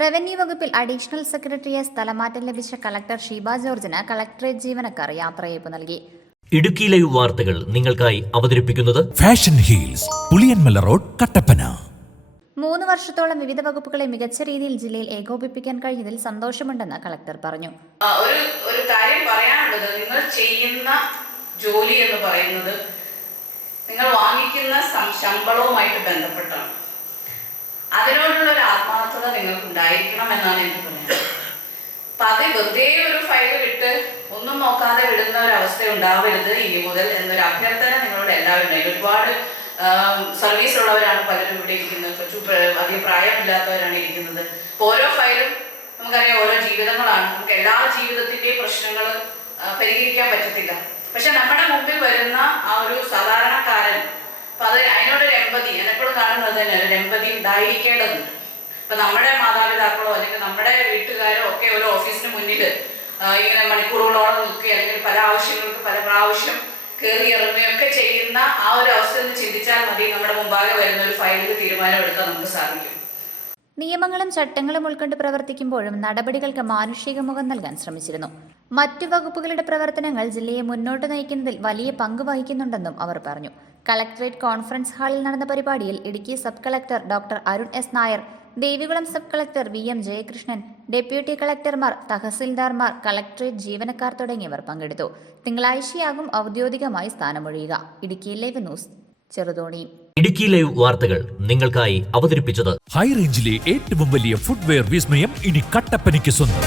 Revenue വകുപ്പിൽ additional സെക്രട്ടറിയെ സ്ഥലമാറ്റം ലഭിച്ച കളക്ടർ ഷീബ ജോർജിന് കളക്ടറേറ്റ് ജീവനക്കാർ യാത്രയയപ്പ് നൽകി. ഇടുക്കി ലൈവ് വാർത്തകൾ നിങ്ങൾക്കായി അവതരിപ്പിക്കുന്നത് fashion heels Puliyanmala road Kattappana. മൂന്ന് വർഷത്തോളം വിവിധ വകുപ്പുകളെ മികച്ച രീതിയിൽ ജില്ലയിൽ ഏകോപിപ്പിക്കാൻ കഴിഞ്ഞതിൽ സന്തോഷമുണ്ടെന്ന് കളക്ടർ പറഞ്ഞു. ഒരു ഒരു കാര്യം പറയാനുള്ളത്. നിങ്ങൾ ചെയ്യുന്ന ജോലി എന്ന് പറയുന്നത് നിങ്ങൾ വാങ്ങിക്കുന്ന ശമ്പളവുമായിട്ട് ബന്ധപ്പെട്ടാണ്. അതിനോടുള്ള ഒരു ആത്മാർത്ഥത ഉണ്ടായിരിക്കണം എന്നാണ് എനിക്ക് പറയുന്നത് അപ്പൊ അത് വെറുതെ ഒരു ഫയൽ വിട്ട് ഒന്നും നോക്കാതെ വിടുന്ന ഒരു അവസ്ഥ ഉണ്ടാവരുത് ഇനി മുതൽ എന്നൊരു അഭ്യർത്ഥന നിങ്ങളോട് എല്ലാവരും ഉണ്ടായി ഒരുപാട് സർവീസ് ഉള്ളവരാണ് പലരും ഇവിടെ ഇരിക്കുന്നത്. കുറച്ച് അധികം പ്രായമില്ലാത്തവരാണ് ഇരിക്കുന്നത്. അപ്പൊ ഓരോ ഫയലും നമുക്കറിയാം ഓരോ ജീവിതങ്ങളാണ്. നമുക്ക് എല്ലാ ജീവിതത്തിന്റെയും പ്രശ്നങ്ങൾ പരിഹരിക്കാൻ പറ്റത്തില്ല. പക്ഷെ നമ്മുടെ മുമ്പിൽ വരുന്ന ആ ഒരു സാധാരണക്കാരൻ അപ്പൊ അത് അതിനോടൊരു എമ്പതി എന്നെപ്പോഴും കാണുന്നത് തന്നെ ഒരു എമ്പതി ഉണ്ടായിരിക്കേണ്ടതുണ്ട്. ഇപ്പൊ നമ്മുടെ മാതാപിതാക്കളോ അല്ലെങ്കിൽ നമ്മുടെ വീട്ടുകാരോ ഒക്കെ ഒരു ഓഫീസിന് മുന്നിൽ ഇങ്ങനെ മണിക്കൂറുകളോളം നിൽക്കുക അല്ലെങ്കിൽ പല ആവശ്യങ്ങൾക്ക് പല പ്രാവശ്യം കയറി ഇറങ്ങുകയൊക്കെ ചെയ്യുന്ന ആ ഒരു അവസ്ഥ ഒന്ന് ചിന്തിച്ചാൽ മതി നമ്മുടെ മുമ്പാകെ വരുന്ന ഒരു ഫയലിൽ തീരുമാനമെടുക്കാൻ നമുക്ക് സാധിക്കും. നിയമങ്ങളും ചട്ടങ്ങളും ഉൾക്കൊണ്ട് പ്രവർത്തിക്കുമ്പോഴും നടപടികൾക്ക് മാനുഷിക മുഖം നൽകാൻ ശ്രമിച്ചിരുന്നു. മറ്റു വകുപ്പുകളുടെ പ്രവർത്തനങ്ങൾ ജില്ലയെ മുന്നോട്ട് നയിക്കുന്നതിൽ വലിയ പങ്ക് വഹിക്കുന്നുണ്ടെന്നും അവർ പറഞ്ഞു. കളക്ടറേറ്റ് കോൺഫറൻസ് ഹാളിൽ നടന്ന പരിപാടിയിൽ Idukki sub collector doctor Arun S Nair Devikulam sub collector V M Jayakrishnan deputy കളക്ടർമാർ തഹസിൽദാർമാർ കളക്ടറേറ്റ് ജീവനക്കാർ തുടങ്ങിയവർ പങ്കെടുത്തു. തിങ്കളാഴ്ചയാകും ഔദ്യോഗികമായി സ്ഥാനമൊഴിയുക. Idukki live news Cheruthoni. Idukki live വാർത്തകൾ നിങ്ങൾക്കായി അവതരിപ്പിച്ചത് ഹൈ റേഞ്ചിലെ ഏറ്റവും വലിയ ഫുഡ്വെയർ വിസ്മയം ഇനി കട്ടപ്പനയ്ക്ക് സ്വന്തം.